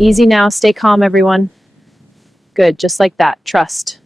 Easy now. Stay calm, everyone. Good. Just like that. Trust.